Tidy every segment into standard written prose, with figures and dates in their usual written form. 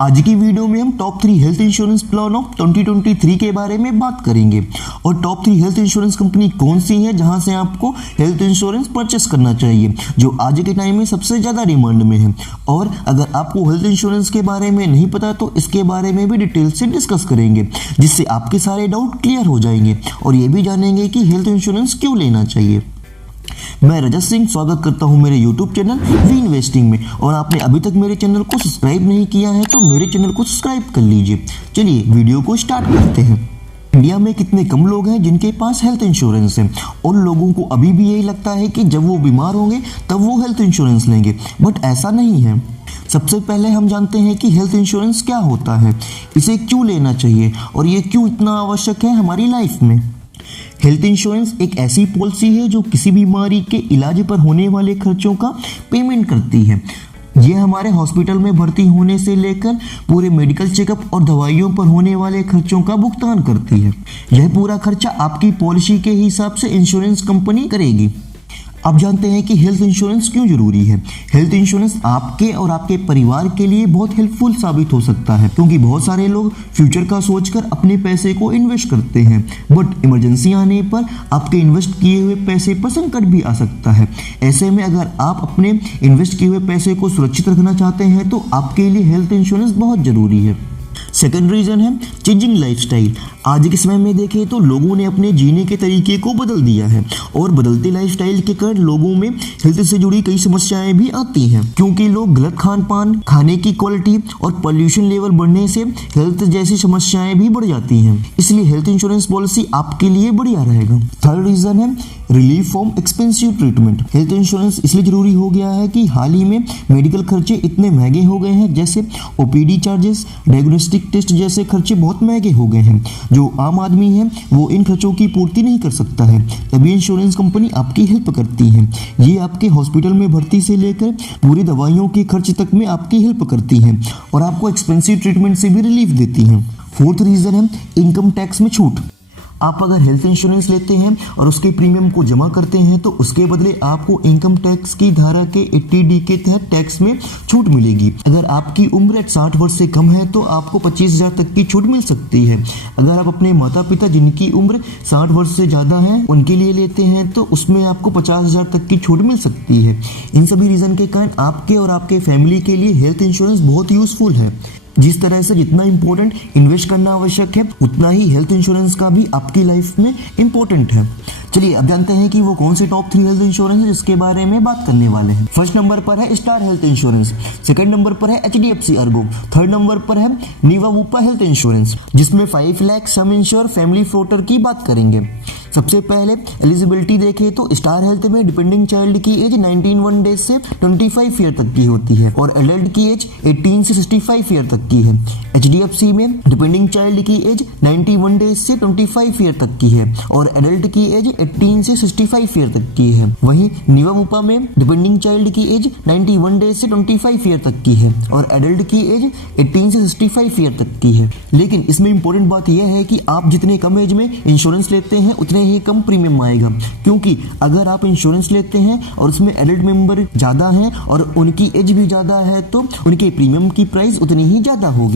आज की वीडियो में हम top 3 health insurance plan of 2023 के बारे में बात करेंगे और टॉप 3 हेल्थ इंश्योरेंस कंपनी कौन सी है जहां से आपको हेल्थ इंश्योरेंस परचेस करना चाहिए जो आज के टाइम में सबसे ज्यादा डिमांड में है। और अगर आपको हेल्थ इंश्योरेंस के बारे में नहीं पता तो इसके बारे में भी डिटेल से डिस्कस करेंगे जिससे आपके सारे डाउट क्लियर हो जाएंगे और ये भी जानेंगे कि हेल्थ इंश्योरेंस क्यों लेना चाहिए। मैं रजत सिंह स्वागत करता हूं मेरे YouTube चैनल वी इन्वेस्टिंग में और आपने अभी तक मेरे चैनल को सब्सक्राइब नहीं किया है तो मेरे चैनल को सब्सक्राइब कर लीजिए। चलिए वीडियो को स्टार्ट करते हैं। इंडिया में कितने कम लोग हैं जिनके पास हेल्थ इंश्योरेंस है। उन लोगों को अभी भी यही लगता है कि जब वो बीमार होंगे तब वो हेल्थ इंश्योरेंस लेंगे, बट ऐसा नहीं है। सबसे पहले हम जानते हैं कि हेल्थ इंश्योरेंस क्या होता है, इसे क्यों लेना चाहिए और ये क्यों इतना आवश्यक है हमारी लाइफ में। हेल्थ इंश्योरेंस एक ऐसी पॉलिसी है जो किसी बीमारी के इलाज पर होने वाले खर्चों का पेमेंट करती है। ये हमारे हॉस्पिटल में भर्ती होने से लेकर पूरे मेडिकल चेकअप और दवाइयों पर होने वाले खर्चों का भुगतान करती है। यह पूरा खर्चा आपकी पॉलिसी के हिसाब से इंश्योरेंस कंपनी करेगी। अब जानते हैं कि हेल्थ इंश्योरेंस क्यों जरूरी है। हेल्थ इंश्योरेंस आपके और आपके परिवार के लिए बहुत हेल्पफुल साबित हो सकता है क्योंकि बहुत सारे लोग फ्यूचर का सोचकर अपने पैसे को इन्वेस्ट करते हैं, बट इमरजेंसी आने पर आपके इन्वेस्ट किए हुए पैसे पर संकट भी आ सकता है। ऐसे में अगर आप अपने इन्वेस्ट किए हुए पैसे को सुरक्षित रखना चाहते हैं तो आपके लिए हेल्थ इंश्योरेंस बहुत जरूरी है। सेकंड रीजन है चेंजिंग लाइफस्टाइल। आज के समय में देखें तो लोगों ने अपने जीने के तरीके को बदल दिया है और बदलते लाइफस्टाइल के कारण लोगों में हेल्थ से जुड़ी कई समस्याएं भी आती हैं क्योंकि लोग गलत खान पान, खाने की क्वालिटी और पोल्यूशन लेवल बढ़ने से हेल्थ जैसी समस्याएं भी बढ़ जाती हैं। इसलिए हेल्थ इंश्योरेंस पॉलिसी आपके लिए बढ़िया रहेगा। थर्ड रीजन है relief from expensive treatment. Health insurance इसलिए जरूरी हो गया है कि हाल ही में मेडिकल खर्चे इतने महंगे हो गए हैं, जैसे ओपीडी चार्जेस, डायग्नोस्टिक टेस्ट जैसे खर्चे बहुत महंगे हो गए हैं। जो आम आदमी है वो इन खर्चों की पूर्ति नहीं कर सकता है, तभी इंश्योरेंस कंपनी आपकी हेल्प करती है। ये आपके हॉस्पिटल में भर्ती से लेकर पूरी दवाइयों के खर्च तक में आपकी हेल्प करती है और आपको एक्सपेंसिव ट्रीटमेंट से भी रिलीफ देती है। फोर्थ रीजन है इनकम टैक्स में छूट। आप अगर हेल्थ इंश्योरेंस लेते हैं और उसके प्रीमियम को जमा करते हैं तो उसके बदले आपको इनकम टैक्स की धारा के 80D के तहत टैक्स में छूट मिलेगी। अगर आपकी उम्र 60 वर्ष से कम है तो आपको 25,000 तक की छूट मिल सकती है। अगर आप अपने माता पिता जिनकी उम्र 60 वर्ष से ज़्यादा है उनके लिए लेते हैं तो उसमें आपको 50,000 तक की छूट मिल सकती है। इन सभी रीज़न के कारण आपके और आपके फैमिली के लिए हेल्थ इंश्योरेंस बहुत यूजफुल है। जिस तरह से जितना इंपॉर्टेंट इन्वेस्ट करना आवश्यक है उतना ही हेल्थ इंश्योरेंस का भी आपकी लाइफ में इंपॉर्टेंट है। चलिए अब जानते हैं कि वो कौन से टॉप 3 हेल्थ इंश्योरेंस है जिसके बारे में बात करने वाले हैं। फर्स्ट नंबर पर है star health insurance, second number पर है HDFC अर्गो, थर्ड नंबर पर है नीवा वूपा हेल्थ इंश्योरेंस जिसमें 5 लाख सम इंश्योर फैमिली फ्लोटर की बात करेंगे। सबसे पहले एलिजिबिलिटी देखें तो स्टार हेल्थ में डिपेंडिंग चाइल्ड की एज 19 डेज से 25 ईयर तक की होती है और एडल्ट की एज 18 से 65 ईयर तक की है। HDFC में डिपेंडिंग चाइल्ड की एज 91 डेज से 25 ईयर तक की है और एडल्ट की एज 18 से 65 ईयर तक की है। वहीं नीवा वूपा में डिपेंडिंग चाइल्ड की एज 91 डेज से 25 ईयर तक की है और एडल्ट की एज 18 से 65 ईयर तक की है। लेकिन इसमें इंपॉर्टेंट बात यह है कि आप जितने कम एज में इंश्योरेंस लेते हैं उतने ही कम प्रीमियम आएगा, क्योंकि अगर आप इंश्योरेंस लेते हैं और उसमें एडल्ट मेंबर ज्यादा हैं और उनकी एज भी ज्यादा है तो उनके प्रीमियम की प्राइस उतनी ही ज्यादा होगी।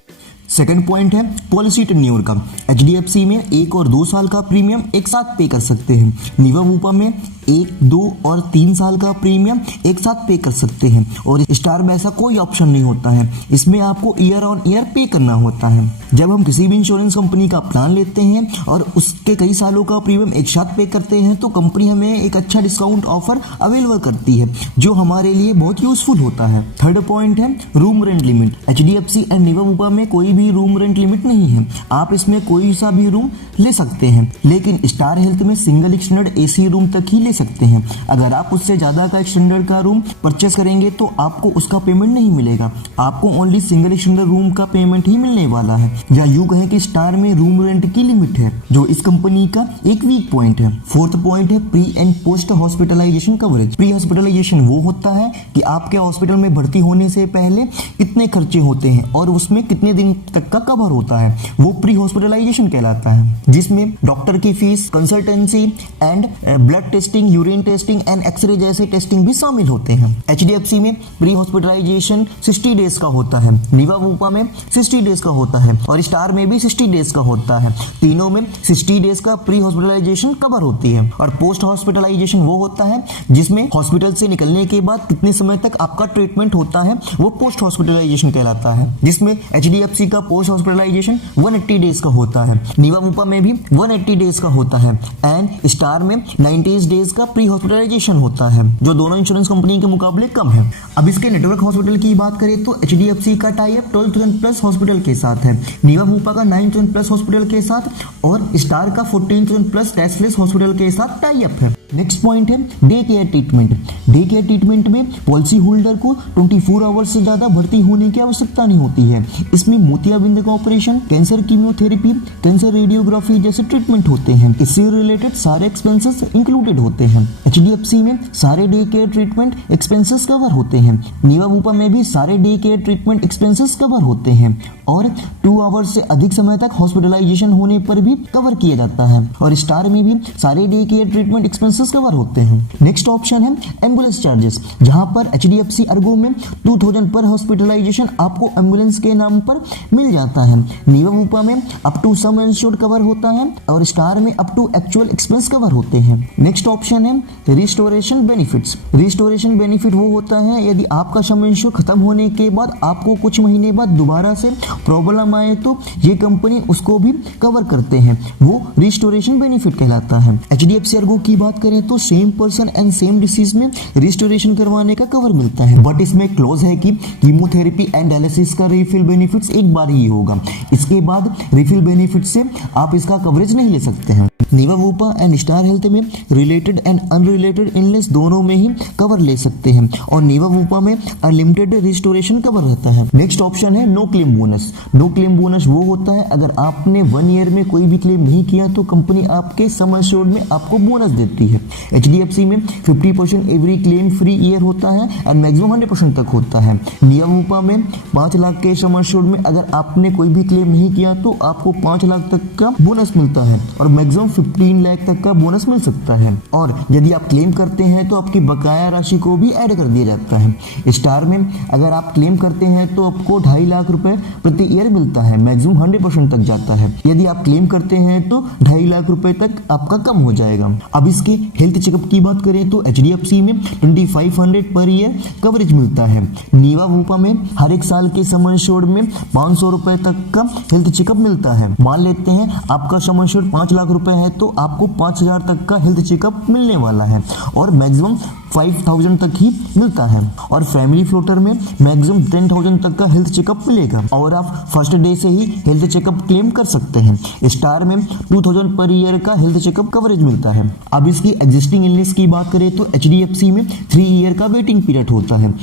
सेकंड पॉइंट है पॉलिसी टेन्योर का। HDFC में 1 और 2 साल का प्रीमियम एक साथ पे कर सकते हैं। नीवा वूपा में 1, 2 और 3 साल का प्रीमियम एक साथ पे कर सकते हैं और स्टार में ऐसा कोई ऑप्शन नहीं होता है, इसमें आपको ईयर ऑन ईयर पे करना होता है। जब हम किसी भी इंश्योरेंस कंपनी का प्लान लेते हैं और उसके कई सालों का प्रीमियम एक साथ पे करते हैं तो कंपनी हमें एक अच्छा डिस्काउंट ऑफर अवेलेबल करती है जो हमारे लिए बहुत यूजफुल होता है। थर्ड पॉइंट है room rent limit. HDFC and Niva वूपा में कोई भी रूम रेंट लिमिट नहीं है, आप इसमें कोई सा भी रूम ले सकते हैं, लेकिन स्टार हेल्थ में सिंगल एक्सटेंडेड AC रूम तक ही ले सकते हैं। अगर आप उससे ज्यादा का एक्सटेंडेड का रूम परचेस करेंगे तो आपको उसका पेमेंट नहीं मिलेगा, आपको ओनली सिंगल एक्सटेंडेड रूम का पेमेंट ही मिलने वाला है। या यूं कहें कि स्टार में रूम रेंट की लिमिट है जो इस कंपनी का एक वीक पॉइंट है। फोर्थ पॉइंट है pre and post hospitalisation coverage. Pre hospitalisation वो होता है कि आपके हॉस्पिटल में भर्ती होने से पहले कितने खर्चे होते हैं और उसमें कितने दिन तक का कवर होता है, वो प्री हॉस्पिटलाइजेशन कहलाता है, जिसमें डॉक्टर की fees, consultancy and blood testing testing, urine testing and x-ray जैसे टेस्टिंग भी शामिल होते हैं। एचडीएफसी में प्री हॉस्पिटलाइजेशन 60 डेज का होता है, नीवा वूपा में 60 डेज का होता है और स्टार में भी 60 डेज का होता है। तीनों में 60 डेज का प्री हॉस्पिटलाइजेशन कवर होती है और पोस्ट हॉस्पिटलाइजेशन वो होता है जिसमें हॉस्पिटल से निकलने के बाद कितने समय तक आपका ट्रीटमेंट होता है, वो पोस्ट हॉस्पिटलाइजेशन कहलाता है, जिसमें एचडीएफसी का पोस्ट हॉस्पिटलाइजेशन 180 डेज का होता है, नीवा वूपा में भी 180 डेज का होता है एंड स्टार में 90 डेज का प्री हॉस्पिटलाइजेशन होता है, जो दोनों इंश्योरेंस कंपनी के मुकाबले कम है। अब इसके नेटवर्क हॉस्पिटल की बात करें तो एचडीएफसी का टाई अप 12,000 प्लस हॉस्पिटल के साथ है, नीवा वूपा का 9,000 प्लस हॉस्पिटल के साथ और स्टार का 14,000 प्लस कैशलेस हॉस्पिटल के साथ टाई अप है। नेक्स्ट पॉइंट है day care treatment. Day care treatment में पॉलिसी होल्डर को 24 आवर्स से ज्यादा भर्ती होने की आवश्यकता नहीं होती है। इसमें मोतियाबिंद का operation, cancer chemotherapy, cancer radiography जैसे ट्रीटमेंट होते हैं। इससे रिलेटेड सारे एक्सपेंसेस इंक्लूडेड होते हैं। एचडीएफसी में सारे day care treatment expenses cover होते हैं। नीवा वूपा में भी सारे day care treatment expenses cover होते हैं और 2 आवर्स से अधिक समय तक हॉस्पिटलाइजेशन होने पर भी कवर किया जाता है और स्टार में भी सारे day care treatment expenses cover होते हैं। नेक्स्ट ऑप्शन है एम्बुलेंस चार्जेस, जहां पर एचडीएफसी अर्गो में 2000 पर हॉस्पिटलाइजेशन आपको एम्बुलेंस के नाम पर मिल जाता है। नीवा वूपा में up to sum insured cover होता है और स्टार में up to actual expense cover होते हैं। नेक्स्ट ऑप्शन है रिस्टोरेशन बेनिफिट्स। रिस्टोरेशन बेनिफिट वो होता है यदि आपका सम इंश्योर खत्म होने के बाद आपको कुछ महीने बाद दोबारा से प्रॉब्लम आए तो ये कंपनी उसको भी कवर करते हैं, वो रिस्टोरेशन बेनिफिट कहलाता है। एचडीएफसी अर्गो की बात करें तो same person and same disease में रिस्टोरेशन करवाने का कवर मिलता है, बट इसमें क्लोज है कि कीमोथेरेपी एंड डायलिसिस का रिफिल बेनिफिट्स एक बार ही होगा, इसके बाद रिफिल बेनिफिट से आप इसका कवरेज नहीं ले सकते हैं। नीवा वूपा एंड स्टार हेल्थ में रिलेटेड एंड अनरिलेटेड इलनेस दोनों में ही कवर ले सकते हैं और नीवा वूपा में अनलिमिटेड रिस्टोरेशन कवर रहता है। नेक्स्ट ऑप्शन है no claim bonus. No claim bonus वो होता है अगर आपने 1 ईयर में कोई भी क्लेम नहीं किया तो कंपनी आपके सम एश्योर्ड में आपको बोनस देती है। एचडीएफसी में 50% एवरी क्लेम फ्री ईयर होता है एंड मैक्सिमम 100% तक होता है। नीवा वूपा में 5 लाख के सम एश्योर्ड में अगर आपने कोई भी क्लेम नहीं किया तो आपको 5 लाख तक का बोनस मिलता है और मैक्सिमम 15 लाख तक का बोनस मिल सकता है और यदि आप क्लेम करते हैं तो आपकी बकाया राशि को भी ऐड कर दिया जाता है। स्टार में अगर आप क्लेम करते हैं तो आपको 2.5 लाख रुपए प्रति ईयर मिलता है, मैक्सिमम 100% तक जाता है। यदि आप क्लेम करते हैं तो 2.5 लाख रुपए तक आपका कम हो जाएगा। अब इसके हेल्थ चेकअप की बात करें तो एचडीएफसी में 2500 पर ईयर कवरेज मिलता है। नीवा वूपा में हर एक साल के सम इंश्योर्ड में 500 रुपए तक का हेल्थ चेकअप मिलता है। मान लेते हैं आपका सम इंश्योर्ड 5 लाख रुपए है तो आपको 5000 तक का हेल्थ चेकअप मिलने वाला है और मैक्सिमम 5000 तक ही मिलता है और फैमिली फ्लोटर में मैक्सिमम 10,000 तक का हेल्थ चेकअप मिलेगा और आप फर्स्ट डे से ही हेल्थ चेकअप क्लेम कर सकते हैं। स्टार में 2000 पर ईयर का हेल्थ चेकअप कवरेज मिलता है। अब इसकी एग्जिस्टिंग इलनेस की बात करें तो एचडीएफसी में 3 ईयर का वेटिंग पीरियड होता है।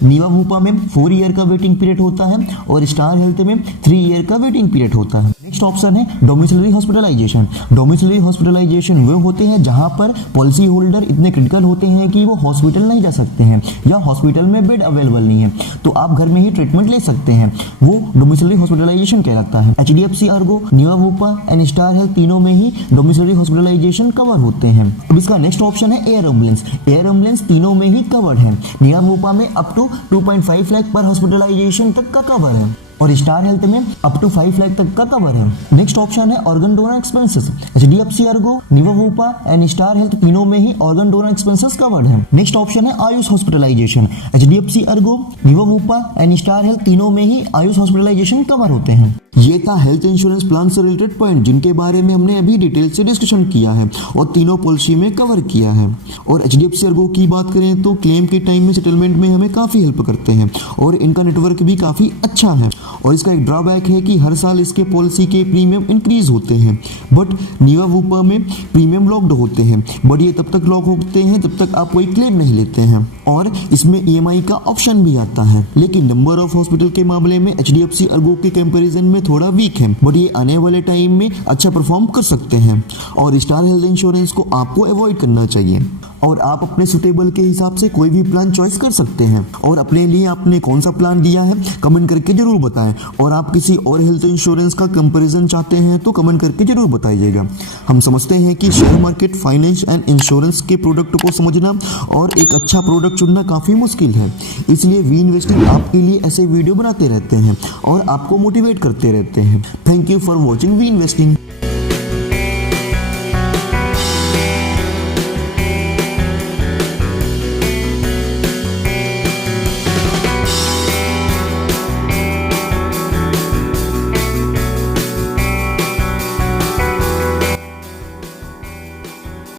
नीवा वूपा में 4 ईयर का वेटिंग पीरियड होता है और स्टार हेल्थ में 3 ईयर का वेटिंग पीरियड होता है। नेक्स्ट ऑप्शन है डोमिसिलरी हॉस्पिटलाइजेशन। डोमिसिलरी हॉस्पिटलाइजेशन वो होते हैं जहां पर पॉलिसी होल्डर इतने क्रिटिकल होते हैं कि वो हॉस्पिटल नहीं जा सकते हैं या हॉस्पिटल में बेड अवेलेबल नहीं है तो आप घर में ही ट्रीटमेंट ले सकते हैं, वो डोमिसिलरी हॉस्पिटलाइजेशन कहलाता है। HDFC Ergo, Niva Bupa and Star Health तीनों में ही डोमिसिलरी हॉस्पिटलाइजेशन कवर होते हैं। अब इसका नेक्स्ट ऑप्शन है एयर एम्बुलेंस। एयर एम्बुलेंस तीनों में ही कवर्ड है। नीवा वूपा में अप टू 2.5 लाख पर हॉस्पिटलाइजेशन तक का कवर है और स्टार हेल्थ में अप टू 5 लाख तक का कवर है। नेक्स्ट ऑप्शन है organ donor expenses. HDFC Ergo, Niva Bupa and Star Health तीनों में ही ऑर्गन डोनर एक्सपेंसेस कवर्ड है। नेक्स्ट ऑप्शन है AYUSH hospitalisation. HDFC Ergo, Niva Bupa and Star Health तीनों में ही आयुष हॉस्पिटलाइजेशन कवर होते हैं। ये था हेल्थ इंश्योरेंस प्लान से रिलेटेड पॉइंट जिनके बारे में हमने अभी डिटेल से डिस्कशन किया है और तीनों पॉलिसी में कवर किया है। और एचडीएफसी अर्गो की बात करें तो क्लेम के टाइम में सेटलमेंट में हमें काफी हेल्प करते हैं और इनका नेटवर्क भी काफी अच्छा है और इसका एक ड्रॉबैक है कि हर साल इसके पॉलिसी के प्रीमियम इंक्रीज होते हैं, बट नीवा वूपा में प्रीमियम लॉक्ड होते हैं, बट ये तब तक लॉक होते हैं जब तक आप कोई क्लेम नहीं लेते हैं और इसमें ईएमआई का ऑप्शन भी आता है। लेकिन नंबर ऑफ हॉस्पिटल के मामले में एचडीएफसी अर्गो के कंपैरिजन में थोड़ा वीक है, बट ये आने वाले टाइम में अच्छा परफॉर्म कर सकते हैं और स्टार हेल्थ इंश्योरेंस को आपको अवॉइड करना चाहिए। और आप अपने सुटेबल के हिसाब से कोई भी प्लान चॉइस कर सकते हैं। और अपने लिए आपने कौन सा प्लान लिया है कमेंट करके जरूर बताएं। और आप किसी और हेल्थ इंश्योरेंस का कंपैरिजन चाहते हैं तो कमेंट करके जरूर बताइएगा। हम समझते हैं कि share market, finance and insurance के प्रोडक्ट को समझना और एक अच्छा प्रोडक्ट चुनना काफी मुश्किल है, इसलिए वी इन्वेस्टिंग आपके लिए ऐसे वीडियो बनाते रहते हैं और आपको मोटिवेट करते रहते हैं। Thank you for watching we investing.